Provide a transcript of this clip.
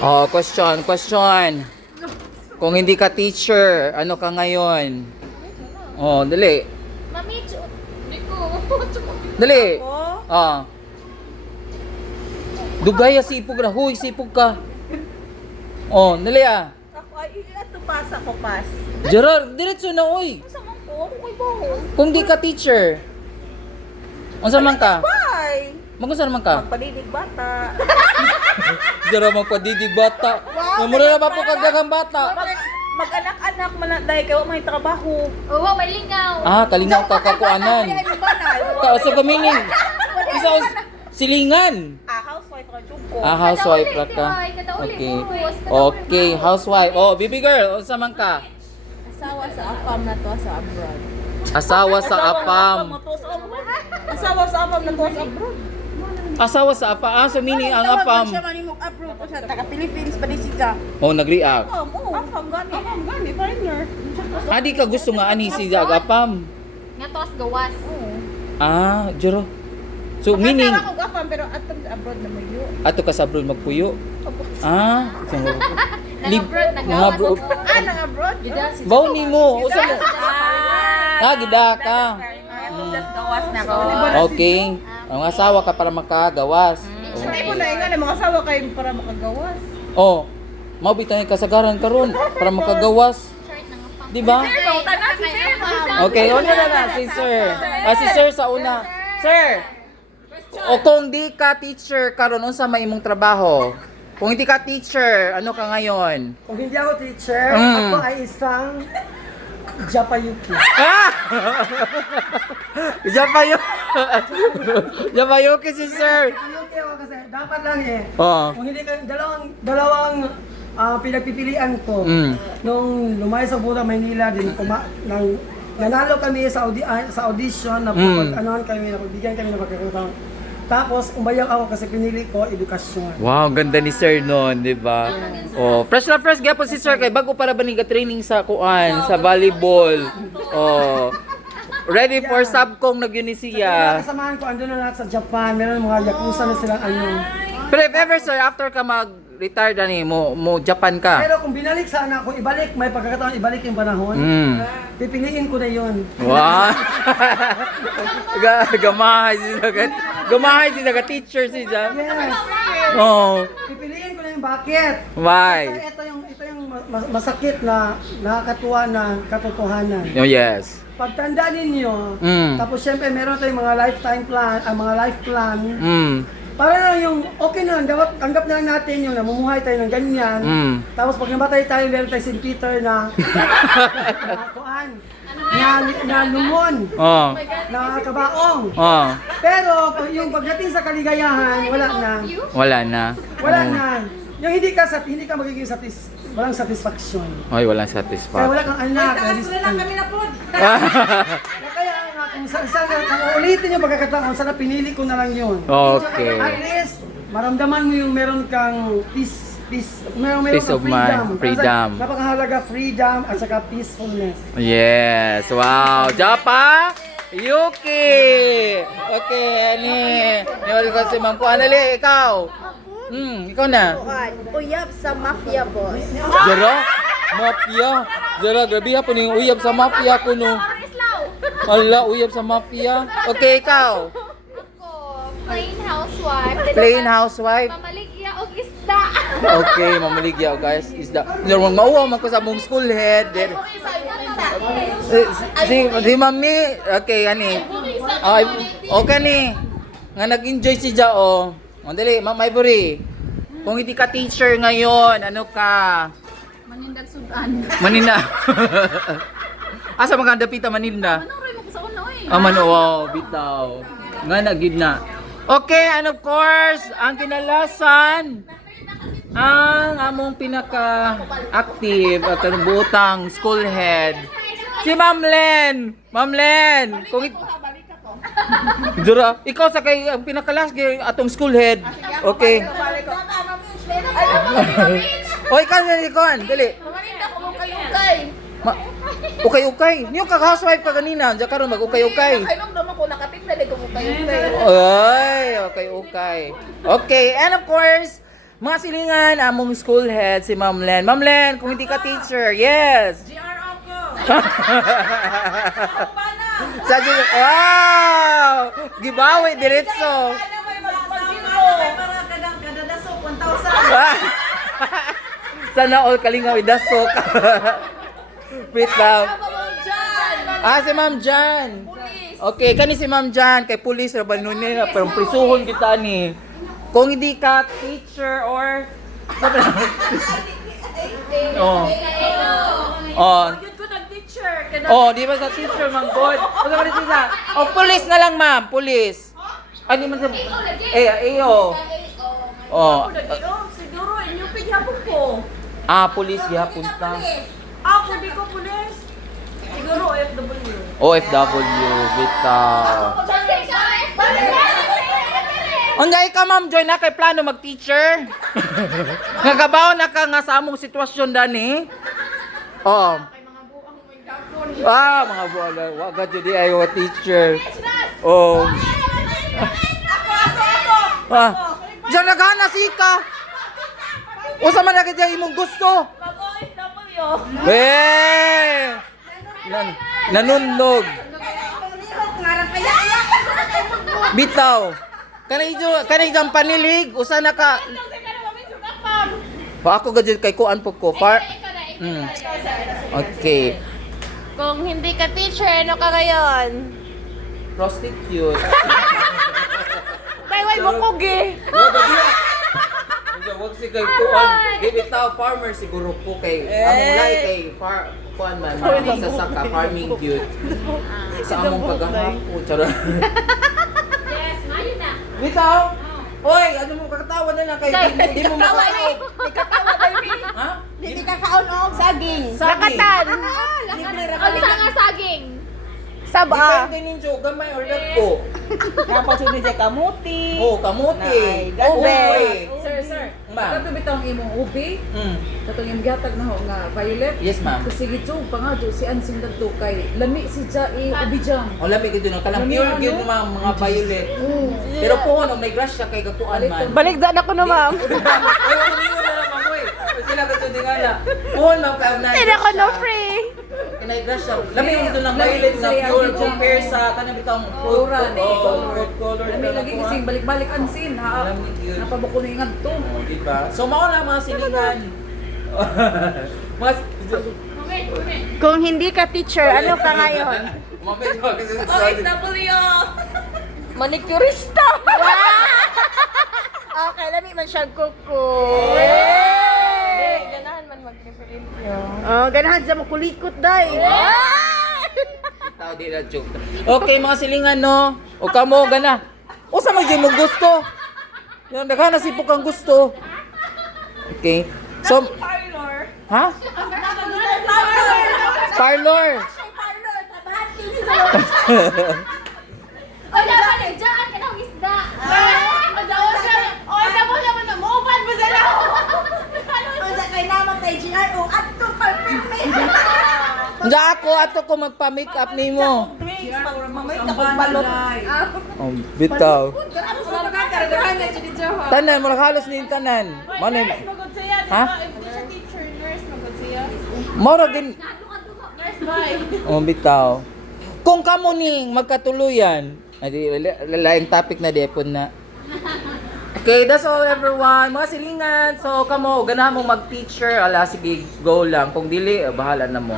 Oh, question. Kung hindi ka teacher, ano ka ngayon? Oh, dali. Mami, hindi ko. Dali. Ako? Ah. Dugaya sipog na. Huy, sipog ka. Oh, dali ah. Ako ay ito pas ako pas. Gerard, diretso na oy. Sama ko, okay ba ho? Kung di ka teacher. Unsa man ka? Bye. Magunsa naman ka? Magpalidig bata. Gerard magpadidig bata. Mamura na ba po kagagang bata? Mag-anak-anak man dahil kayo may trabaho. Oo, may lingaw. Ah, kalingaw ka kakuanan. Ka sa kamining. Isa silingan. Housewife ka jugo. Ah, housewife ra ka. Okay. Okay, housewife. Oh, baby girl, unsa man ka? Asawa sa afam na to sa abroad. Asawa sa apam. Asawa sa afam na to sa abroad. Asawa sa apa? Ah, so meaning ang apam. Siya manimog abroad o sa taga Philippines pa din siya. Oh, nag-react. Afam gani, foreigner. Ah, di ka gusto nga ani si Jag apam. Nga to as gawas. Ah, juro. So meaning Asawa ko afam pero ato abroad na mo yun. ato ka sa abroad magpuyo. Ah, Nag-abroad, mga nagawas bro. ako. Nang abroad? Baw ni mo. Usa mo. Ah, gida ka. Gawas na ko. Okay. Ang asawa ka para makagawas. Hindi mo na nga mga asawa kayo para makagawas. Oh. Mabitaw yung kasagaran karon para makagawas. Short na nga pa. Di ba? Tanan si Sir. Okay, una na si Sir. Ah, si Sir sa una. Sir. O kung di ka teacher karon unsa may imong trabaho? Kung hindi ka teacher, ano ka ngayon? Kung hindi ako teacher, Mm. ako ay isang Japayuki. Ah! Japayuki si Sir. Japayuki ako kasi dapat lang eh. Oo. Kung hindi ka, dalawang pinagpipilian ko. Mm. Nung lumayo sa Bura, Maynila, nanalo kami sa audition, napag-anoan kami, napagbigyan kami ng pagkakataon. Tapos, umbayang ako kasi pinili ko edukasyon. Wow, ang ganda ni Sir noon, di ba? Oh, fresh na fresh gyapon si Sir kay bago para ba niga training sa kuan, sa volleyball. Oh. Ready for subcom na gyud ni siya. Kasamahan ko, andun na lahat sa Japan, meron mga yakuza na silang ano. Pero if ever sir, after ka mag-retire na ni mo Japan ka. Pero kung binalik sana ako, ibalik, may pagkakataon, ibalik yung panahon, Mm. pipiliin ko na yun. Wow. Gamahay si naga teacher si siya. Yes. Oh. Pipiliin ko na yung bakit. Why? Kasi ito yung masakit na nakakatuwa na katotohanan. Oh yes. Pagtanda ninyo, Mm. tapos syempre meron tayong mga lifetime plan, mga life plan. Mm. Para lang yung okay na, tanggap na natin yung namumuhay tayo ng ganyan. Mm. Tapos pag namatay tayo, meron tayo si Peter na kuan, na lumon, Oh. na kabaong. Oh. Pero yung pagdating sa kaligayahan, wala na. Wala na. Wala na. Yung hindi ka magiging walang satisfaction. Ay, walang Kaya satisfied. wala kang anak. kami na po. Kaya nga, kung ulitin yung pagkakataon, sana pinili ko na lang yun. Okay. At least, maramdaman mo yung meron kang peace, meron Peace kang of mind, freedom. Napakahalaga freedom at saka peacefulness. Yes. Wow. Japa. Yuki. Okay, ani. Niwala ko si Ma'am Kuan. Dali, ikaw. Ikaw na. Uyab sa mafia boss. Jara? Mafia. Jara, grabe ha po yung uyab sa mafia ko no. Ala, uyab sa mafia. Okay, ikaw. Ako, plain housewife. Plain housewife. Mamaligya og isda. Okay, mamaligya guys. Isda. Normal mauwa man ko sa mong school head. Si mami, okay, ani. Ay, okay ni. Nga nag-enjoy si Jao. Dali, Ma'am Ivory. Kung hindi ka teacher ngayon, ano ka? Manindag sudan. Manina. Asa maganda pita Maninda? Ano mo ko sa una oy? Aman wow, bitaw. Nga nagid na. Okay, and of course, ang kinalasan ang among pinaka-active at butang school head. Si Ma'am Len. Ma'am Len, kung Dura, ikaw sa kay ang pinakalas kay atong school head. Okay. Oy, kan ni kon, dali. Okay. Niyo ka housewife ka kanina, diya karon mag okay. Kainom naman ko nakapit na ligong Ay, okay. Okay, and of course, mga silingan, among school head, si Ma'am Len. Ma'am Len, kung hindi ka teacher, yes! GRO ko. Sa wow! Gibawi, diretso. Ano may magpagpagpag para kadadaso 1,000. Sana all kalingaw idasok. Wait lang. Si Ma'am Jan. Okay, kani si Ma'am Jan kay pulis ra ba nun niya pero prisuhon kita ni. Kung hindi ka teacher or Oh. Yun ko nag-teacher. Di ba sa teacher man god? Ano ba sila? Pulis na lang, ma'am, pulis. Ano man sa AO. Siguro, inyo pigyapon ko. Pulis gihapon ta. Ako, di ko pulis. Siguro, OFW. OFW, bitaw. Unday ka ma'am Joy na kay plano mag-teacher? Nagabaw na ka nga sa among sitwasyon dani. Mga buang waga jud ay wa teacher. Diyan naghana si ka. Usa man na kay imong gusto. Mag-OFW. Nanunlog. Bitaw. Kanay jang panilig usa na ka. Ako gadyo kay kuan po ko. Okay. Kung hindi ka teacher, ano ka ngayon? Prostitute. Bayway mo kugi. Wag si kay kuan. Di bitaw farmer siguro po kay among lay kay kuan man sa saka farming dude. Sa among paghahapo charot. Yes, mayo na. Bitaw. Oy, ano mo kakatawa na lang kay di mo makaon. Ikatawa tayo ni. Ha? Hindi ka kaon saging. Lakatan. Ano sa nga saging? Saba. Depende ninyo, gamay or dagko. Napasod ni kamuti. Kamuti. Ube. Sir. Ma'am. Kato bitong imong ubi, katong imong gihatag na ho nga violet. Yes, ma'am. Kasi gitsog pa nga do si Ansing dadto kay lami si Ja ubi jam. Lamig ito no, kanang pure gyud mga violet. Pero po nung nag-rush siya kay gakuan man. Baligdan ako na ma'am. Ay, umiwan na lang mamoy. Sila ka di nga na. Puhon ma'am kay na. Hindi ako no free. Kinay-rush siya. Lamig ito ng violet na pure compare sa kanang bitong fruit color. Lami lagi kasi balik-balik Ansin ha. Lamig yun. Napabuko na ingad to. Diba? So mao na mga silingan. Mas Kung hindi ka teacher, ano ka ngayon? Mamaya kasi OFW. Manicurista. Okay, lami man siya kuko. Ganahan man mag-referent Ganahan sa makulikot day. tao di na joke. Okay mga silingan no. O kamo gana. Usa man gyud mo gusto. Yan daghana si pukang gusto. Okay. So Parlor. ha? Parlor. Parlor. Parlor. Tabahan din O, dapat nagdaan ka ng isda. mo naman na maupan mo sila. Kung sa kay naman kay GRO, at to perfect. Nga ako ato ko magpa-make up nimo. Mamay ka kung balot. Oh, bitaw. Ano sa pagkakaragaan na siya? Tanan mo halos ni tanan. Mano? Magod siya, di Ha? ba? If di siya teacher, nurse, magod siya. Moro din. Nurse, bye. Oh, bitaw. Kung kamo ning magkatuluyan, ay laing topic na depon na. Okay, that's all everyone. Mga silingan. So, kamo, ganahan mo mag-teacher. Ala, sige, go lang. Kung dili, bahala na mo.